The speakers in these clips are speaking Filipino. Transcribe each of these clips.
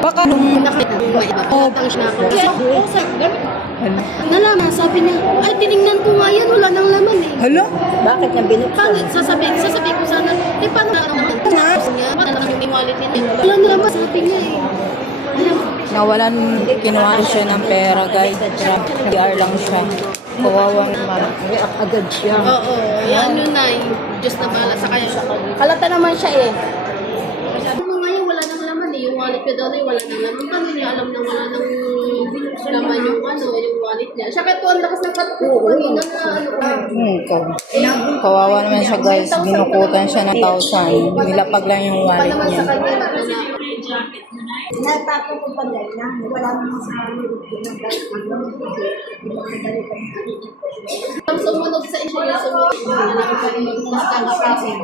Baka nung nalaman, sabi niya, ay tinignan ko nga yan, wala nang laman eh. hala? Bakit niya binuksan? Sasabi ko sana, paano naman? Wala nang yung wallet niya. Wala nang laman, sabi niya eh. Nawalan, kinuha ko siya ng pera, guys. PR lang siya. Kawawa naman. React agad siya. Oo, yan yun na eh. Diyos na bahala sa kanya. Halata naman siya eh. Sabi mo ngayon, wala nang laman eh. Yung wallet ko daw na wala nang laman. Paano niya alam na wala nang laman yung yung wallet niya? Siya kaya ang lakas ng patuko kanina na Kawawa naman siya, guys. Binukutan siya ng 1,000. Nilapag lang yung wallet naman sa niya. kanya. Natapos ko pa dahil na. Wala naman sa Ang sumunod sa isyo yung sumunod. Mas kakapasin.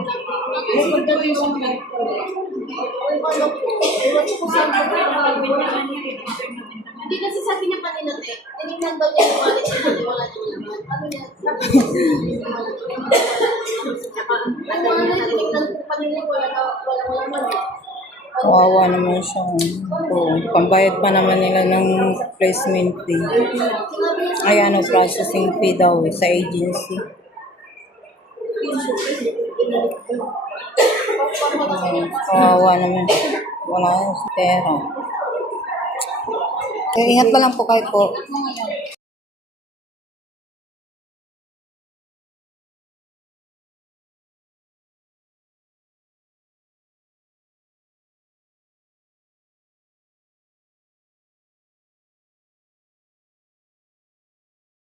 Hindi kasi sabi niya kanina, tinignan daw niya yung wallet niya, wala niyang laman. Ano niya? Tinignan ko kanina, wala laman. Kawawa naman siya. Pambayad pa naman nila ng placement fee. Ay, processing fee daw sa agency. Kawawa naman siya. Wala na sa pera. Ingat pa lang po kayo po.